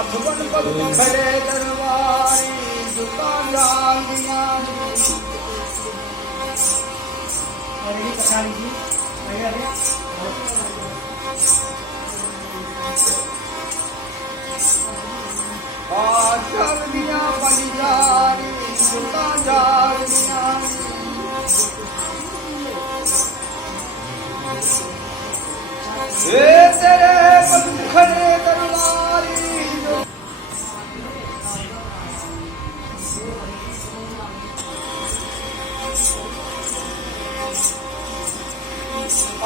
ਅਥਵਨ ਪਦ ਖੜੇ ਦਰਬਾਰੀ ਜੁਤਾ ਜਾਂਦੀਆਂ अरे पछाड़ी जी अरे ਆਸ਼ਰਦੀਆਂ ਬਲਿਦਾਰੀ ਜੁਤਾ ਜਾਂਦੀਆਂ ਏ ਤੇਰੇ ਪਦ ਖੜੇ ਦਰਬਾਰੀ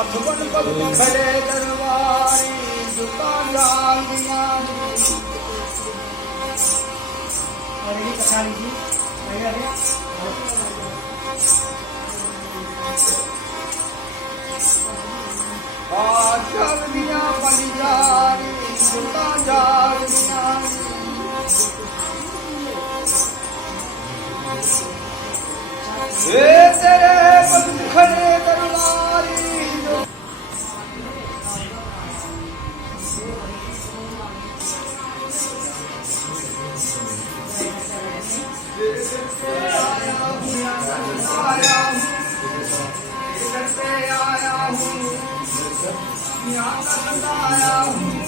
ਅਥਵਨ ਪਦ ਖੜੇ ਦਰਬਾਰੀ ਜੁਤਾ ਜਾਂਦੀਆਂ अरे पछाड़ी जी अरे ਆਸ਼ਰਦੀਆਂ ਬਲਿਦਾਰੀ ਜੁਤਾ ਜਾਂਦੀਆਂ ਏ ਤੇਰੇ ਪਦ ਖੜੇ ਦਰਬਾਰੀ आया हूँ